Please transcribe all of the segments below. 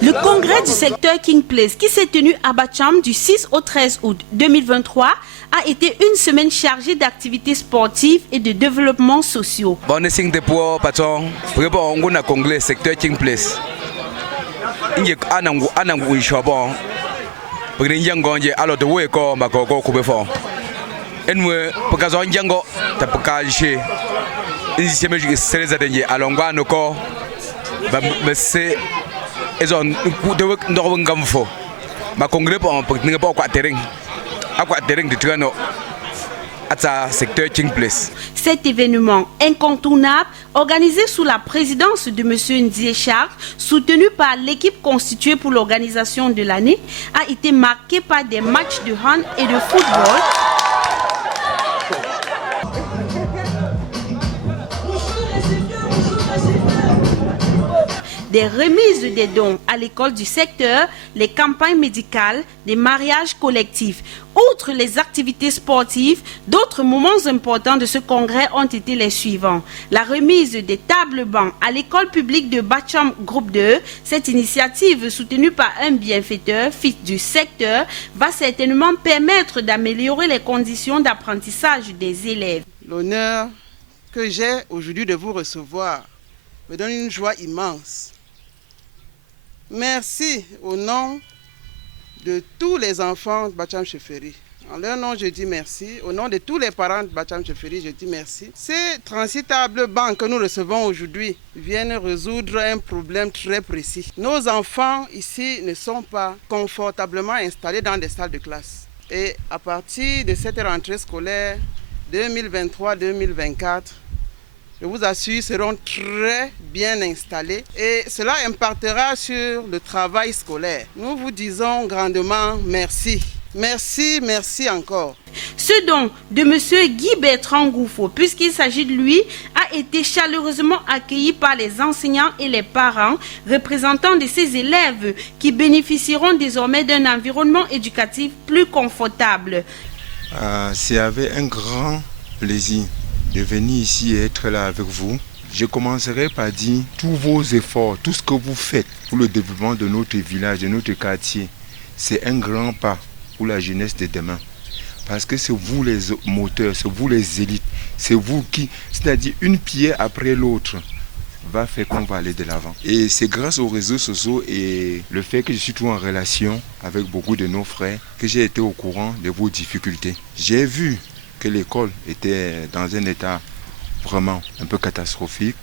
Le congrès du secteur King Place qui s'est tenu à Bacham du 6 au 13 août 2023 a été une semaine chargée d'activités sportives et de développement sociaux. Bon, c'est pour patron, pour le congrès secteur King Place. Il y a un chabon. Pour les gens alors de où est quoi ma coco coupe fort. Et nous, pour qu'ils aient un jango, t'as pas caché. Ils se mettent sur les adhésions à l'ongwa nos corps. Mais c'est ils ont de nous comme faux. Ma congrès pour ne pas quoi terrain. À quoi terrain de traîneau. À secteur King Place. Cet événement incontournable, organisé sous la présidence de M. Ndié Charles, soutenu par l'équipe constituée pour l'organisation de l'année, a été marqué par des matchs de hand et de football. Des remises des dons à l'école du secteur, les campagnes médicales, des mariages collectifs. Outre les activités sportives, d'autres moments importants de ce congrès ont été les suivants. La remise des tables-bancs à l'école publique de Bacham Groupe 2. Cette initiative, soutenue par un bienfaiteur, fils du secteur, va certainement permettre d'améliorer les conditions d'apprentissage des élèves. L'honneur que j'ai aujourd'hui de vous recevoir me donne une joie immense. Merci au nom de tous les enfants de Bacham Chefferie. En leur nom, je dis merci. Au nom de tous les parents de Bacham Chefferie, je dis merci. Ces 36 tables bancs que nous recevons aujourd'hui viennent résoudre un problème très précis. Nos enfants ici ne sont pas confortablement installés dans des salles de classe. Et à partir de cette rentrée scolaire 2023-2024, je vous assure, seront très bien installés et cela impactera sur le travail scolaire. Nous vous disons grandement merci. Merci, merci encore. Ce don de M. Guy Bertrand Goufo, puisqu'il s'agit de lui, a été chaleureusement accueilli par les enseignants et les parents, représentants de ces élèves qui bénéficieront désormais d'un environnement éducatif plus confortable. C'est avec un grand plaisir de venir ici et être là avec vous. Je commencerai par dire tous vos efforts, tout ce que vous faites pour le développement de notre village, de notre quartier, c'est un grand pas pour la jeunesse de demain. Parce que c'est vous les moteurs, c'est vous les élites, c'est vous qui, c'est-à-dire une pierre après l'autre, va faire qu'on va aller de l'avant. Et c'est grâce aux réseaux sociaux et le fait que je suis toujours en relation avec beaucoup de nos frères que j'ai été au courant de vos difficultés. J'ai vu que l'école était dans un état vraiment un peu catastrophique.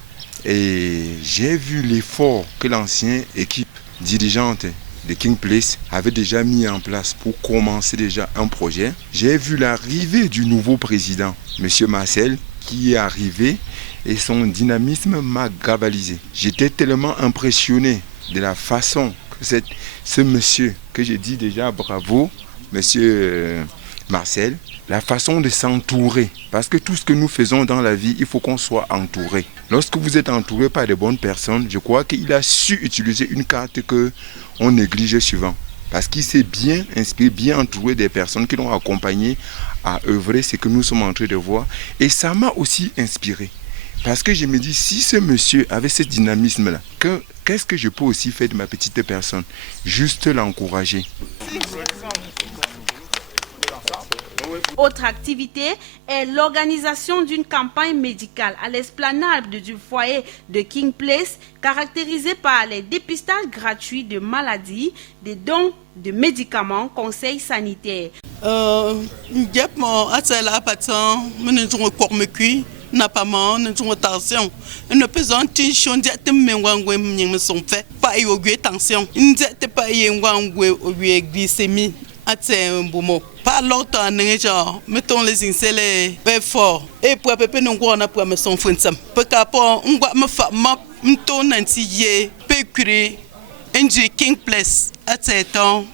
Et j'ai vu l'effort que l'ancienne équipe dirigeante de King Place avait déjà mis en place pour commencer déjà un projet. J'ai vu l'arrivée du nouveau président, M. Marcel, qui est arrivé et son dynamisme m'a gabalisé. J'étais tellement impressionné de la façon que ce monsieur, que j'ai dit déjà bravo, M. Marcel, la façon de s'entourer. Parce que tout ce que nous faisons dans la vie, il faut qu'on soit entouré. Lorsque vous êtes entouré par de bonnes personnes, je crois qu'il a su utiliser une carte qu'on néglige souvent. Parce qu'il s'est bien inspiré, bien entouré des personnes qui l'ont accompagné à œuvrer ce que nous sommes en train de voir. Et ça m'a aussi inspiré. Parce que je me dis, si ce monsieur avait ce dynamisme-là, qu'est-ce que je peux aussi faire de ma petite personne? Juste l'encourager. Autre activité est l'organisation d'une campagne médicale à l'esplanade du foyer de King Place, caractérisée par les dépistages gratuits de maladies, des dons de médicaments, conseils sanitaires. N'a pas mal, nous avons tension. Nous pesons une chose de me sont fait. Pas eu tension. Nous n'étions pas eu glycémie. Pas longtemps, mettons les insellés fort. Et pour peu nous on pour me son fonsam. Peu qu'après on va me faire me tourne anti pécuré. Enjoy King Place à cet temps.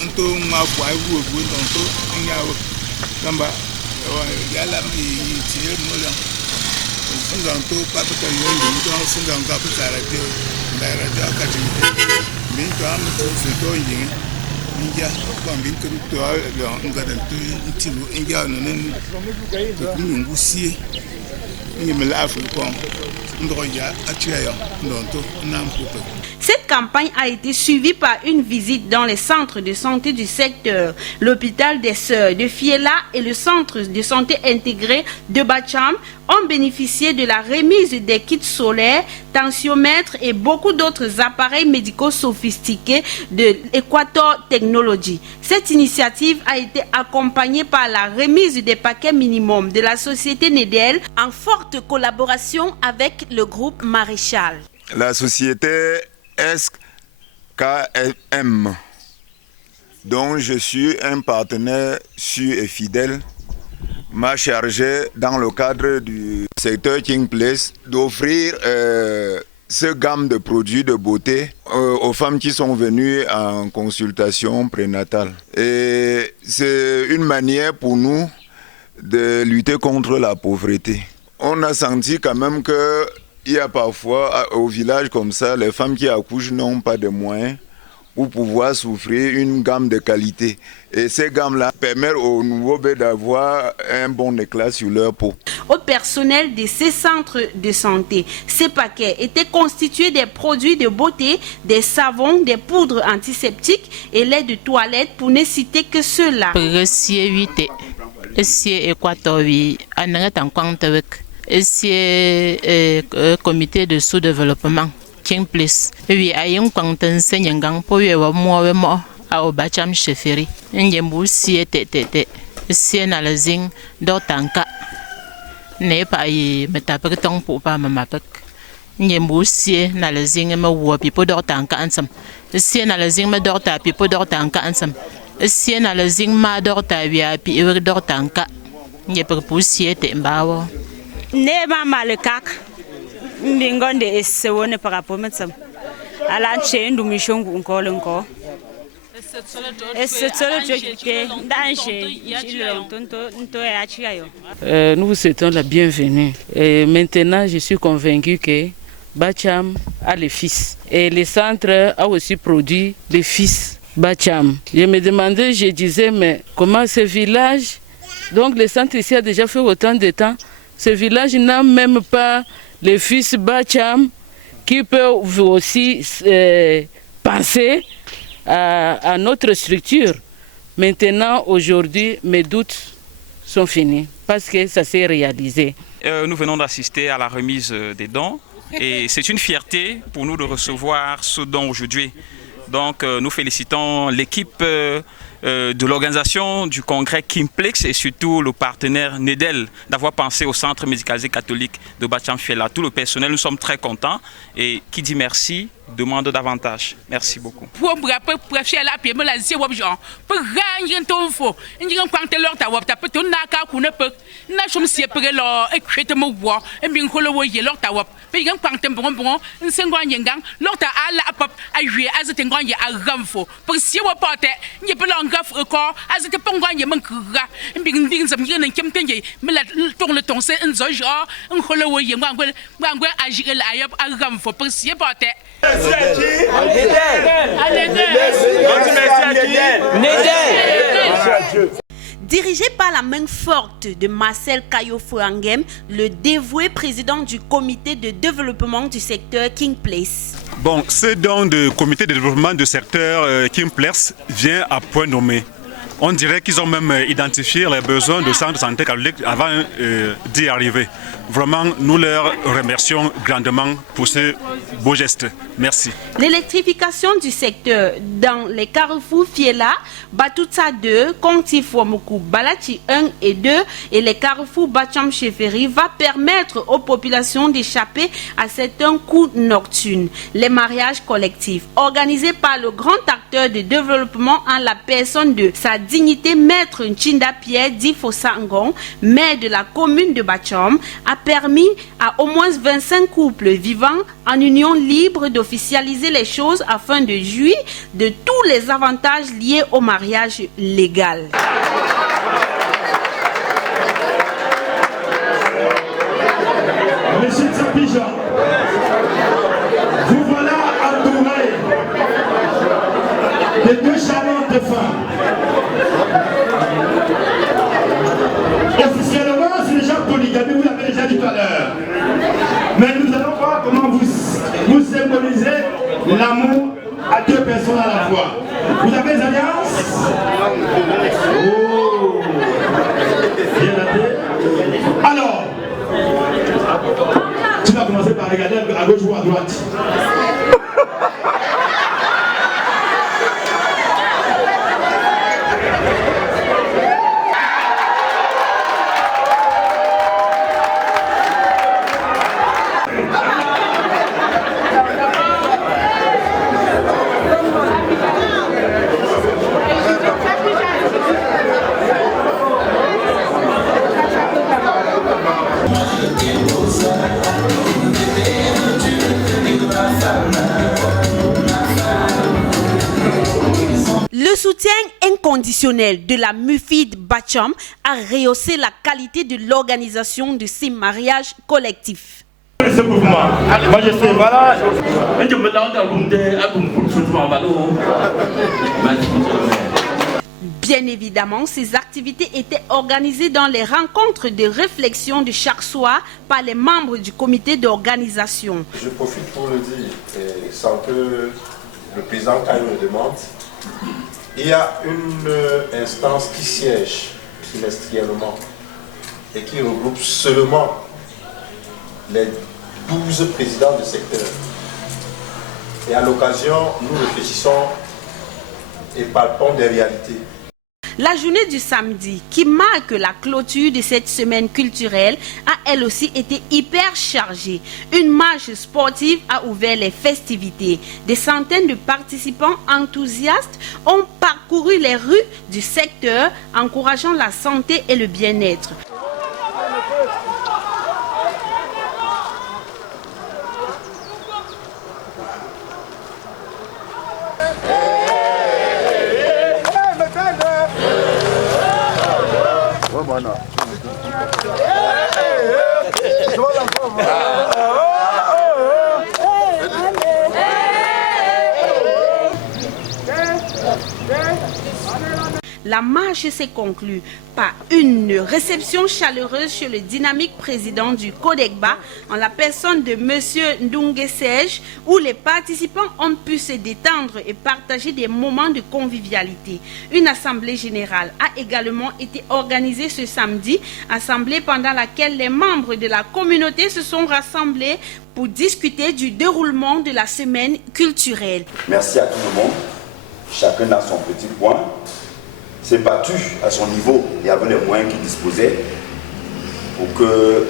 Untuk ngabuai buat untuk nyawa gambar jalan di sini mulang sunggang tu apa tu yang itu sunggang apa cara dia daerah dia kat sini minta amat tu ini India, quand bien que tu as un gars de Tilo, India, non, aussi, il me l'a fait comme un droit à tuer, non, Cette campagne a été suivie par une visite dans les centres de santé du secteur, l'hôpital des Sœurs de Fiela et le centre de santé intégré de Bacham ont bénéficié de la remise des kits solaires, tensiomètres et beaucoup d'autres appareils médicaux sophistiqués de Equator Technology. Cette initiative a été accompagnée par la remise des paquets minimum de la société Nedel en forte collaboration avec le groupe Maréchal. La société SKM, dont je suis un partenaire sûr et fidèle, m'a chargé dans le cadre du secteur King Place d'offrir ce gamme de produits de beauté aux femmes qui sont venues en consultation prénatale. Et c'est une manière pour nous de lutter contre la pauvreté. On a senti quand même que il y a parfois au village comme ça, les femmes qui accouchent n'ont pas de moyens pour pouvoir s'offrir une gamme de qualité. Et ces gammes-là permettent aux nouveaux bébés d'avoir un bon éclat sur leur peau. Au personnel de ces centres de santé, ces paquets étaient constitués des produits de beauté, des savons, des poudres antiseptiques et lait de toilette pour ne citer que ceux-là. C'est comité de sous-développement King Place. Oui, a un quantin seigneur pour moi au Bacham Chefferie. N'yembu si tete. Si na la zing d'otanka. N'est pas y metapeton pour pas mamapek. N'yembu si na la zing me wo pipo d'otanka ansam. Si na la zing me d'orta pipo d'otanka ansam. Si na la zing ma d'orta via pi d'otanka. N'yepre pour si te mbawo. Nema malekak ndingonde esewone par rapport metsam ala chendu mishongu nkolenko nous vous souhaitons la bienvenue. Et maintenant, je suis convaincu que Bacham a les fils. Et le centre a aussi produit les fils Bacham. Je me demandais, je disais, mais comment ce village, donc le centre ici a déjà fait autant de temps, ce village n'a même pas les fils Bacham qui peuvent aussi penser à notre structure. Maintenant, aujourd'hui, mes doutes sont finis parce que ça s'est réalisé. Nous venons d'assister à la remise des dons et c'est une fierté pour nous de recevoir ce don aujourd'hui. Donc nous félicitons l'équipe de l'organisation du congrès Kimplex et surtout le partenaire Nedel d'avoir pensé au centre médicalisé catholique de Bacham Fiela. Tout le personnel, nous sommes très contents et qui dit merci demande davantage. Merci beaucoup. Dirigé par la main forte de Marcel Kayo-Fouangem, le dévoué président du comité de développement du secteur King Place. Bon, ce don du comité de développement du secteur King Place vient à point nommé. On dirait qu'ils ont même identifié les besoins de centre de santé catholique avant d'y arriver. Vraiment, nous leur remercions grandement pour ce beau geste. Merci. L'électrification du secteur dans les carrefours Fiela, Batuta 2, Kontifuamuku, Balachi 1 et 2 et les carrefours Bacham Chefferie va permettre aux populations d'échapper à certains coups nocturnes. Les mariages collectifs organisés par le grand acteur de développement en la personne de sa dignité maître Nchinda Pierre Difosangon, maire de la commune de Bacham, a permis à au moins 25 couples vivant en union libre d'officialiser les choses afin de jouir de tous les avantages liés au mariage légal. Monsieur Tsapijan, vous voilà entouré de deux charmantes femmes. à gauche ou à droite. Le soutien inconditionnel de la MUFID Bacham a rehaussé la qualité de l'organisation de ces mariages collectifs. Ce mouvement, moi je sais, voilà. Bien évidemment, ces activités étaient organisées dans les rencontres de réflexion de chaque soir par les membres du comité d'organisation. Je profite pour le dire, et sans que le président Caillou le demande. Il y a une instance qui siège trimestriellement et qui regroupe seulement les 12 présidents de secteur. Et à l'occasion, nous réfléchissons et palpons des réalités. La journée du samedi, qui marque la clôture de cette semaine culturelle, a elle aussi été hyper chargée. Une marche sportive a ouvert les festivités. Des centaines de participants enthousiastes ont parcouru les rues du secteur, encourageant la santé et le bien-être. La marche s'est conclue par une réception chaleureuse chez le dynamique président du Codegba en la personne de M. Ndunge Sej, où les participants ont pu se détendre et partager des moments de convivialité. Une assemblée générale a également été organisée ce samedi, assemblée pendant laquelle les membres de la communauté se sont rassemblés pour discuter du déroulement de la semaine culturelle. Merci à tout le monde, chacun a son petit point. S'est battu à son niveau et avec les moyens qu'il disposait pour que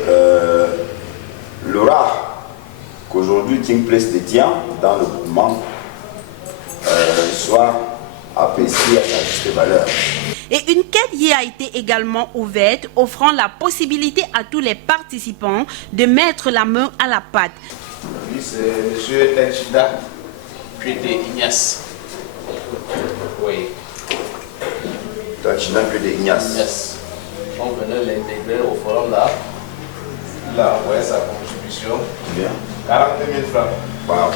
l'aura qu'aujourd'hui King Place détient dans le mouvement soit appréciée à sa juste valeur. Et une quête y a été également ouverte, offrant la possibilité à tous les participants de mettre la main à la pâte. Oui, c'est M. Tachida, puis Ignace. Oui. Tachina que des Ignace. Yes. On venait l'intégrer au forum là. Là, on voyait sa contribution. Bien. 42 000 francs. Bravo.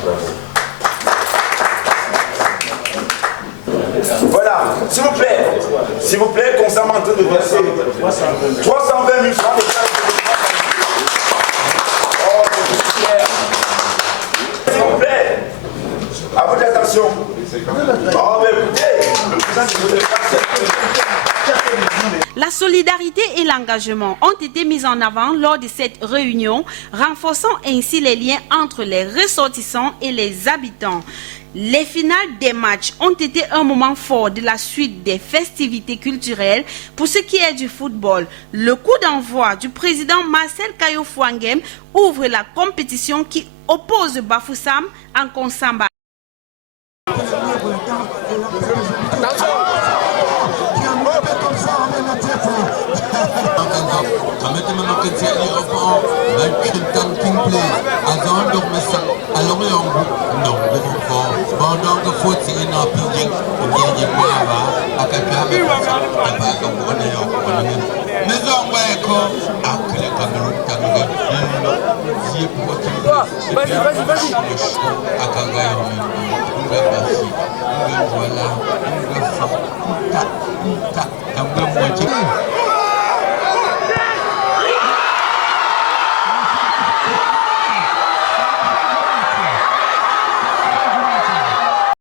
Voilà, s'il vous plaît, constamment en train de verser 320 000 francs. Oh, super. S'il vous plaît, à votre attention. Oh, mais écoutez, le président ne voudrait pas. La solidarité et l'engagement ont été mis en avant lors de cette réunion, renforçant ainsi les liens entre les ressortissants et les habitants. Les finales des matchs ont été un moment fort de la suite des festivités culturelles. Pour ce qui est du football, le coup d'envoi du président Marcel Kayo Fouangem ouvre la compétition qui oppose Bafoussam en Konsamba. Vas-y.